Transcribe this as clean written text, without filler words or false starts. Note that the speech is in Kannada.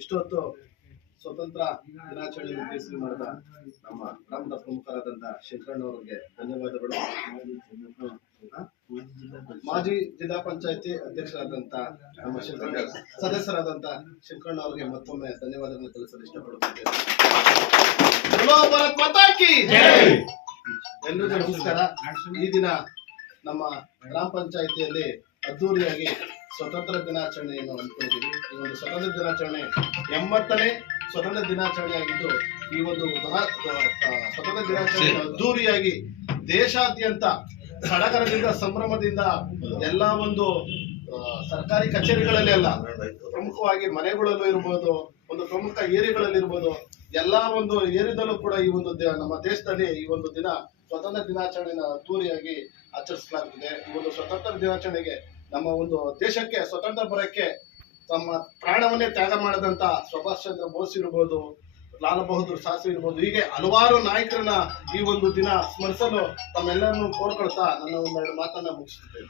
ಇಷ್ಟೊತ್ತು ಸ್ವತಂತ್ರ ದಿನಾಚರಣೆ ಉದ್ದೇಶಿಸಿ ಮಾಡಿದ ನಮ್ಮ ಗ್ರಾಮದ ಪ್ರಮುಖರಾದಂಥ ಶಂಕರಣ್ಣವರಿಗೆ ಧನ್ಯವಾದಗಳು. ಮಾಜಿ ಜಿಲ್ಲಾ ಪಂಚಾಯತಿ ಅಧ್ಯಕ್ಷರಾದಂಥ ನಮ್ಮ ಸದಸ್ಯರಾದಂಥ ಶಂಕರಣ್ಣವರಿಗೆ ಮತ್ತೊಮ್ಮೆ ಧನ್ಯವಾದಗಳನ್ನು ತಿಳಿಸಲು ಇಷ್ಟಪಡುತ್ತಿದ್ದೇನೆ. ಎಲ್ಲರಿಗೂ ನಮಸ್ಕಾರ. ಈ ದಿನ ನಮ್ಮ ಗ್ರಾಮ ಪಂಚಾಯಿತಿಯಲ್ಲಿ ಅದ್ದೂರಿಯಾಗಿ ಸ್ವತಂತ್ರ ದಿನಾಚರಣೆಯನ್ನು ಹಮ್ಮಿಕೊಂಡಿದ್ದೀವಿ. ಈ ಒಂದು ಸ್ವತಂತ್ರ ದಿನಾಚರಣೆ 80ನೇ ಸ್ವತಂತ್ರ ದಿನಾಚರಣೆ ಆಗಿದ್ದು, ಈ ಒಂದು ಸ್ವತಂತ್ರ ದಿನಾಚರಣೆ ಅದ್ದೂರಿಯಾಗಿ ದೇಶಾದ್ಯಂತ ಸಡಗರದಿಂದ ಸಂಭ್ರಮದಿಂದ ಎಲ್ಲ ಒಂದು ಸರ್ಕಾರಿ ಕಚೇರಿಗಳಲ್ಲಿ ಅಲ್ಲ, ಪ್ರಮುಖವಾಗಿ ಮನೆಗಳಲ್ಲೂ ಇರ್ಬೋದು, ಒಂದು ಪ್ರಮುಖ ಏರಿಯಾಗಳಲ್ಲಿ ಇರ್ಬೋದು, ಎಲ್ಲಾ ಒಂದು ಏರಿಯಾದಲ್ಲೂ ಕೂಡ ಈ ಒಂದು ನಮ್ಮ ದೇಶದಲ್ಲಿ ಈ ಒಂದು ದಿನ ಸ್ವತಂತ್ರ ದಿನಾಚರಣೆಯನ್ನು ಅದ್ದೂರಿಯಾಗಿ ಆಚರಿಸಲಾಗುತ್ತಿದೆ. ಈ ಒಂದು ಸ್ವತಂತ್ರ ದಿನಾಚರಣೆಗೆ ನಮ್ಮ ಒಂದು ದೇಶಕ್ಕೆ ಸ್ವತಂತ್ರ ಬರಕ್ಕೆ ತಮ್ಮ ಪ್ರಾಣವನ್ನೇ ತ್ಯಾಗ ಮಾಡಿದಂತ ಸುಭಾಷ್ ಚಂದ್ರ ಬೋಸ್ ಇರ್ಬೋದು, ಲಾಲ್ ಬಹದ್ದೂರ್ ಶಾಸ್ತ್ರಿ ಇರ್ಬೋದು, ಹೀಗೆ ಹಲವಾರು ನಾಯಕರನ್ನ ಈ ಒಂದು ದಿನ ಸ್ಮರಿಸಲು ತಮ್ಮೆಲ್ಲರನ್ನು ಕೋರ್ಕೊಳ್ತಾ ನನ್ನ ಒಂದೆರಡು ಮಾತನ್ನ ಮುಗಿಸುತ್ತೇನೆ.